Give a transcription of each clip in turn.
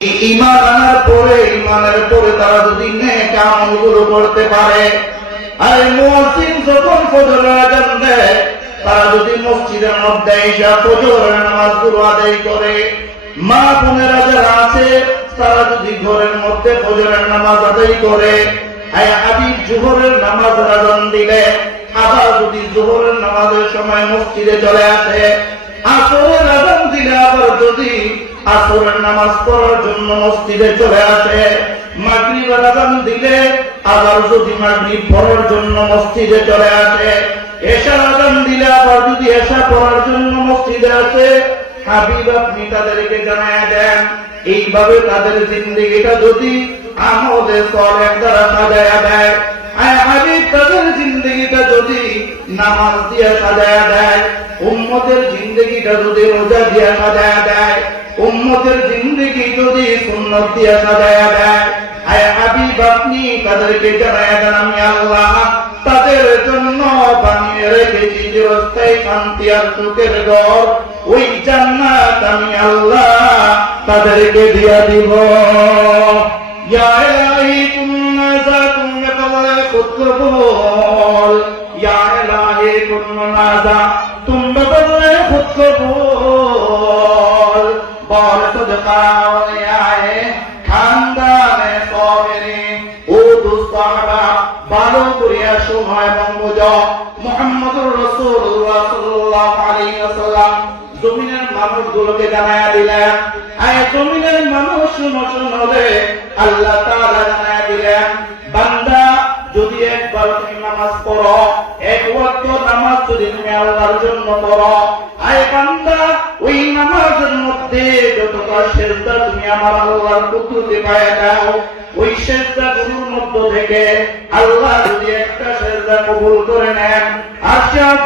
ইমানের পরে তারা যদি নেক আমলগুলো করতে পারে, আর মুয়াজ্জিন যখন ফজরের আযান দেয় তারা যদি মসজিদের মধ্যে এসে ফজরের নামাজগুলো আদায় করে, মা বোনেরা যারা আছে তারা যদি ঘরের মধ্যে ফজরের নামাজ আদায় করে, হাবিব জোহরের নামাজ আযান দিলে আবার যদি জোহরের নামাজের সময় মসজিদে চলে আসে, আসরের আযান দিলে আবার যদি আসরের নামাজ পড়ার জন্য মসজিদে চলে আসে, মাগরিবের আযান দিলে আবার যদি মাগরিব পড়ার জন্য মসজিদে চলে আসে, এশার আযান দিলে আবার যদি এশা পড়ার জন্য মসজিদে আসে, হাবিব আপনি তাদেরকে জানায়া দেন এইভাবে তাদের জিন্দেগিটা যদি আমলে সালেহ দ্বারা সাজায়া দেয়, হাবিব তাদের জিন্দেগিটা যদি নামাজ দিয়ে সাজায়া দেয়, উম্মতের জিন্দেগিটা যদি রোজা দিয়ে সাজায়া দেয়, উম্মতের জিন্দেগি যদি সুন্নাত দিয়ে সাজায়া দেয়, হাবিব আপনি তাদেরকে জানায়া দেন আমি আল্লাহ তাদের জন্য বানিয়ে রেখেছি চিরস্থায়ী শান্তি আর সুখের ঘর, ওই জান্নাত আমি আল্লাহ তাদেরকে দিয়া দিব। ইয়া ইলাহি কুন্না যাতুম কামাল খুতবুল, ইয়া ইলাহি কুন্না যাতুম কামাল খুতবুল, বল সদকা ওয়ায়ে খানদানে সাবিরি ও দুসাহাবা ভালো করিয়া সময় বঙ্গজ মুহাম্মদুর রাসূলুল্লাহ সাল্লাল্লাহু আলাইহি ওয়াসাল্লাম জমিনের মানুষগুলোকে জানায়া দিলেন, জমিনের মানুষ শুনলে আল্লাহ তাআলা জানায়া দিলেন, বান্দা যদি একবার তুমি নামাজ পড়ো, এক ওয়াক্ত নামাজ যদি তুমি আল্লাহর জন্য পড়ো, বান্দা ওই নামাজের মধ্যে যতটা সিজদা তুমি আমার আল্লাহর কুদরতে পায় দাও, ওই সিজদাগুলোর মধ্য থেকে আল্লাহ যদি একটা সিজদা কবুল করে নেন, আরশের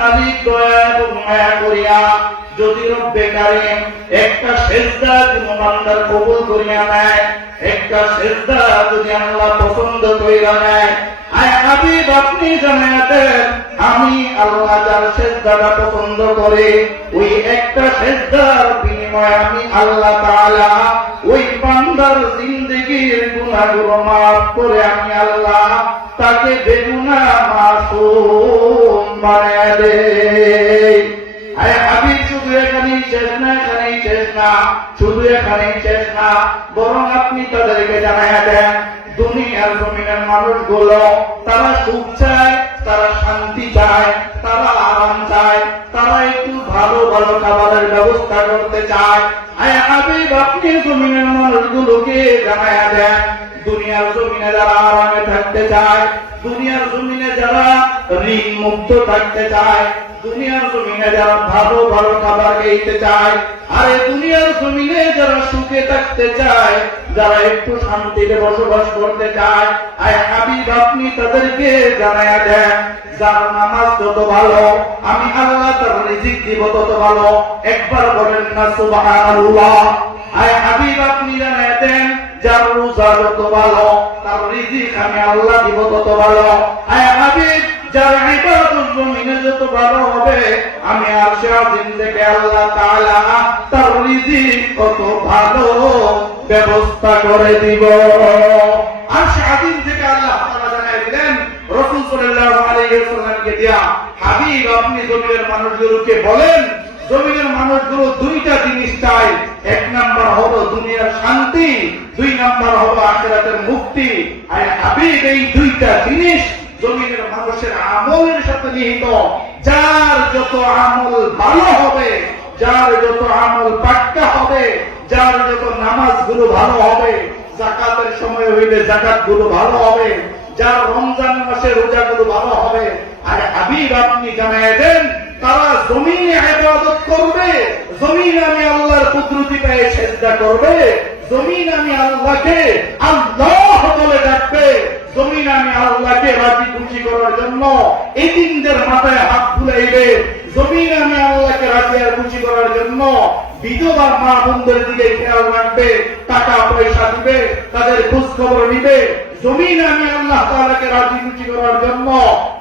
মালিক দয়া এবং মায়া করিয়া যদি রব্বে কারীম একটা সিজদা কোন বান্দার কবুল করিয়া নেয়, একটা সিজদা যদি আল্লাহ পছন্দ কইরা নেয়, হাবিব আপনি জানাতেন আমি আল্লাহ যার সিজদাটা পছন্দ করে ওই একটা সিজদার বিনিময়ে আমি আল্লাহ তাআলা ওই বান্দার জিন্দেগীর গুনাহগুলো মাফ করে আমি আল্লাহ তাকে বেগুনাহ মাসুম বানায় দেই। হাবিব শুধু এখানেই শেষ না, এখানেই শেষ না, শুধু এখানেই শেষ না, বরং আপনি তাদেরকে জানায়া দেন দুনিয়ার জমিনের মানুষগুলো তারা সুখ চায়, তারা শান্তি চায়, তারা আরাম চায়, তারা একটু ভালো ভালো খাবারের ব্যবস্থা করতে চায়। হাবিব আপনি জমিনের মানুষগুলোকে জানায়া দেন দুনিয়ার জমিনে যারা আরামে থাকতে চায়, দুনিয়ার জমিনে যারা ঋণ মুক্ত থাকতে চায়, দুনিয়ার জমিনে যারা ভালো ভালো খাবার খেতে চায়, আর দুনিয়ার জমিনে যারা সুখে থাকতে চায়, যারা একটু শান্তিতে বসবাস করতে চায়, হাবিব আপনি তাদেরকে জানায়া দেন যার নামাজ যত ভালো আমি আল্লাহ তার রিজিক দিব তত ভালো। একবার বলেন না সুবহানাল্লাহ। হাবিব আপনি জানায়া দেন যার রোজা যত ভালো তার রিজিক আমি আল্লাহ দিব তত ভালো। হাবিব যার ইবাদত জমিনে যত ভালো হবে আমি আরশে আজিম থেকে আল্লাহ তাআলা তার রিজিক কত ভালো ব্যবস্থা করে দিব। আরশে আজিম থেকে আল্লাহ তাআলা জানাই দিলেন রাসূল সাল্লাল্লাহু আলাইহি ওয়াসাল্লামকে দিয়া, হাবিব আপনি জমিনের মানুষগুলোকে বলেন জমিনের মানুষগুলো দুইটা জিনিস চায়, এক নাম্বার হলো দুনিয়ার শান্তি, দুই নাম্বার হলো আখিরাতের মুক্তি। আর হাবিব এই দুইটা জিনিস জমিনের মানুষের আমলের সাথে নিহিত। যার যত আমল ভালো হবে, যার যত আমল পাক্কা হবে, যার যত নামাজগুলো ভালো হবে, যাকাতের সময় হইলে যাকাতগুলো ভালো হবে, যার রমজান মাসে রোজাগুলো ভালো হবে, আর হাবিব আপনি জানায় দেন তারা জমিনে ইবাদত করবে, জমিনে আমি আল্লাহর কুদরতি পায়ে সিজদা করবে, জমিনে আমি আল্লাহকে আল্লাহ বলে ডাকবে, জমিনে আমি আল্লাহকে রাজি খুশি করার জন্য এতিমদের মাথায় হাত বুলাইবে, জমিনে আমি আল্লাহকে রাজি আর খুশি করার জন্য বিধবা মা বোনদের দিকে খেয়াল রাখবে, টাকা পয়সা দিবে, তাদের খোঁজ খবর নিবে, জমিনে আমি আল্লাহ তাআলাকে রাজি খুশি করার জন্য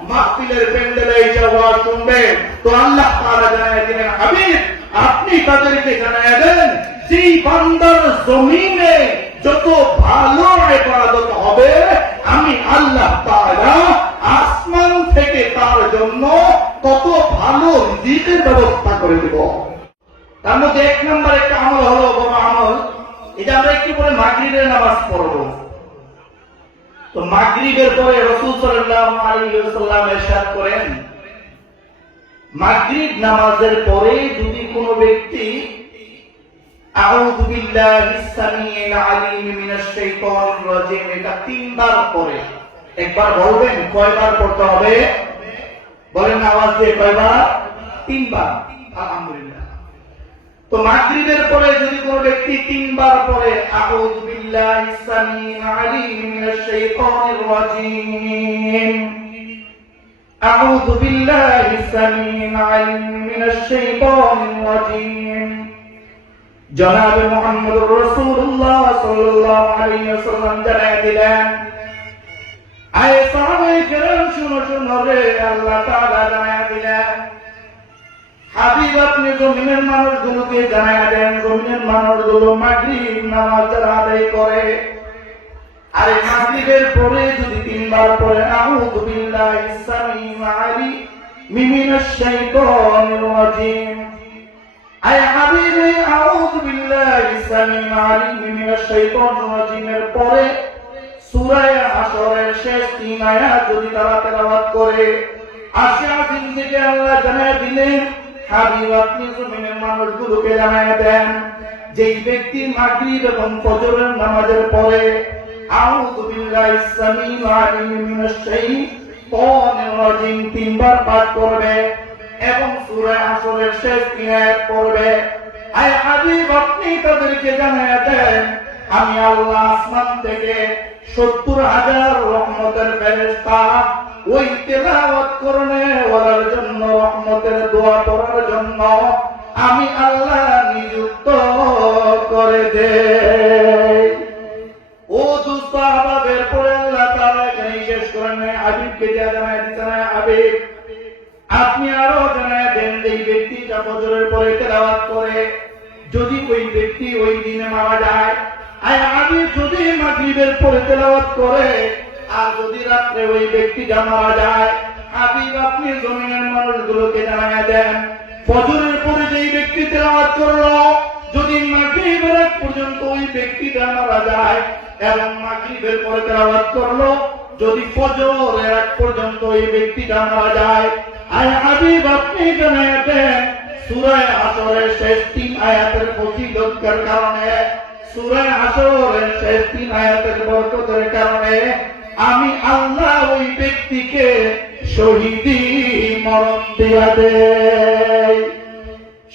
মাহফিলের প্যান্ডেলে এসে ওয়াজ শুনবে। তো আল্লাহ তাআলা জানায় দিলেন হাবিব আপনি তাদেরকে জানায় দেন যেই বান্দার জমিনে যত ভালো ইবাদত হবে আমি আল্লাহ তাআলা আসমান থেকে তার জন্য কত ভালো রিজিকের ব্যবস্থা করে দেব। তার মধ্যে 1 নম্বর একটা আমল হলো, বড় আমল, এটা আমরা একটু পরে মাগরিবের নামাজ পড়ব। তো মাগরিবের পরে রাসূল সাল্লাল্লাহু আলাইহি ওয়াসাল্লাম ইরশাদ করেন, মাগরিব নামাজের পরে যদি কোনো ব্যক্তি আউযু বিল্লাহিস সামিউল আলিম মিনাশ শাইতানির রাজিম এটা 3 বার পড়ে, একবার বলবেন কয়বার পড়তে হবে? বলেন আওয়াজ দিয়ে, কয়বার? 3 বার। আলহামদুলিল্লাহ। তো মাগরিবের পরে যদি কোনো ব্যক্তি 3 বার পড়ে আউযু বিল্লাহিস সামিউল আলিম মিনাশ শাইতানির রাজিম, আউযু বিল্লাহিস সামিউল আলিম মিনাশ শাইতানির রাজিম, জনাবে মুহাম্মদুর রাসূলুল্লাহ সাল্লাল্লাহু আলাইহি ওয়াসাল্লাম জানায় দিলেন, আয়ে সাহাবায়ে কেরাম শুনো শুনো রে, আল্লাহ তাআলা জানায় দিলেন, হাবিব আপনি জমিনের মানুষগুলোকে জানায় দেন, জমিনের মানুষগুলো মাগরিব নামাজ যারা আদায় করে, আরে মাগরিবের পরে যদি 3 বার পড়ে আউযু বিল্লাহিস সামিউল আলিম মিনাশ শাইতানির রাজিম, আয় হাবিবে আউযু বিল্লাহিস সামিউল আলিম মিনাশ শাইতানির রাজিমের পরে সূরা হাশরের শেষ 3 আয়াত যদি তারা তেলাওয়াত করে, আশিয়াতিন থেকে আল্লাহ জানায় দিলেন, হাবিব আপনি জমিনের মানুষগুলোকে জানায় দেন, যেই ব্যক্তি মাগরিব এবং ফজরের নামাজের পরে আউযু বিল্লাহিস সামিউল আলিম মিনাশ শাইতানির রাজিম 3 বার পাঠ করবে এবং সূরা হাশরের শেষ 3 আয়াত পড়বে, আয় হাবিব আপনি তাদেরকে জানায় দেন, আমি আল্লাহ আসমান থেকে 70,000 রহমতের ফেরেশতা ওই তেলাওয়াত করনে ওয়ালার জন্য, রহমতের দোয়া পড়ার জন্য আমি আল্লাহ নিযুক্ত করে দেই। ও দুস্থ সাহাবাদের পরে আল্লাহ তাআলা এখানে শেষ করেন, হাবিবকে জানায় দিতেন, হাবিব আপনি আরো জানায় দেন, এই ব্যক্তিটা ফজরের পরে তেলাওয়াত করে যদি ওই ব্যক্তি ওই দিনে মারা যায়, আয় হাবিব যদি মাগরিবের পরে তেলাওয়াত করে আর যদি রাত্রে ওই ব্যক্তিটা মারা যায়, হাবিব আপনি জমিনের মানুষগুলোকে জানায় দেন, ফজরের পরে যেই ব্যক্তি তেলাওয়াত করলো যদি মাগরিবের আগ পর্যন্ত ওই ব্যক্তিটা মারা যায় এবং মাগরিবের পরে তেলাওয়াত করলো যদি ফজরের আগ পর্যন্ত ওই ব্যক্তিটা মারা যায়, আয় হাবিব আপনি জানায় দেন, সূরা হাশরের শেষ 3 আয়াতের ফজিলতের কারণে, সূরা হাশরের শেষ 3 আয়াতের বরকতের কারণে আমি আল্লাহ ওই ব্যক্তিকে শহীদি মরণ দিয়া দেই।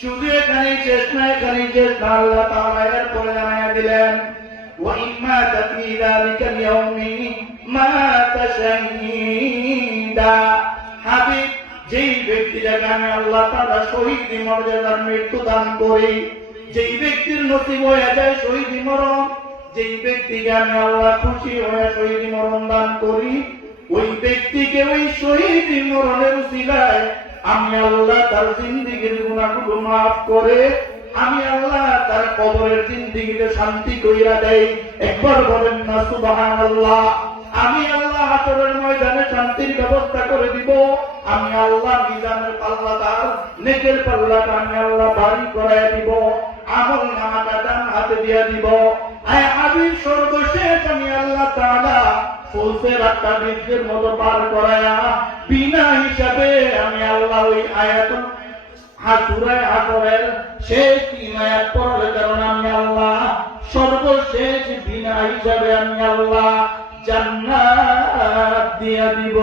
শুধু এখানেই শেষ না, এখানেই শেষ না, আল্লাহ তাআলা এরপরে জানায় দিলেন, ওয়া ইম্মা তাফি যালিকাল ইয়াউমি মাতা শাহীদা, হাবিব যেই ব্যক্তিটাকে আমি আল্লাহ তাআলা শহীদি মর্যাদার মৃত্যু দান করি, যেই ব্যক্তির নসিব হয়ে যায় শহীদি মরণ, যেই ব্যক্তিকে আমি আল্লাহ খুশি হয়ে শহীদি মরণ দান করি, ওই ব্যক্তিকে ওই শহীদি মরণের উসিলায় আমি আল্লাহ তার জিন্দেগীর গুনাহগুলো মাফ করে আমি আল্লাহ তার কবরের জিন্দেগীতে শান্তি কইরা দেই। একবার বলেন না সুবহানাল্লাহ। আমি আল্লাহ হাসরের ময়দানে শান্তির ব্যবস্থা করে দিব। আমি আল্লাহ মিজানের পাল্লাটা, নেকের পাল্লাটা আমি আল্লাহ ভারী করায় দিব, আমল নামাটা ডান হাতে দিয়ে দিব। আমি সর্বশেষ আমি আল্লাহ তাআলা ফুলসের একটা বীজের মতো পার করায়া বিনা হিসাবে আমি আল্লাহ ওই আয়াতুল সূরা হাশরের শেষ 3 আয়াত পড়ার কারণে আমি আল্লাহ সর্বশেষ বিনা হিসাবে আমি আল্লাহ জান্নাত দিয়ে দিব।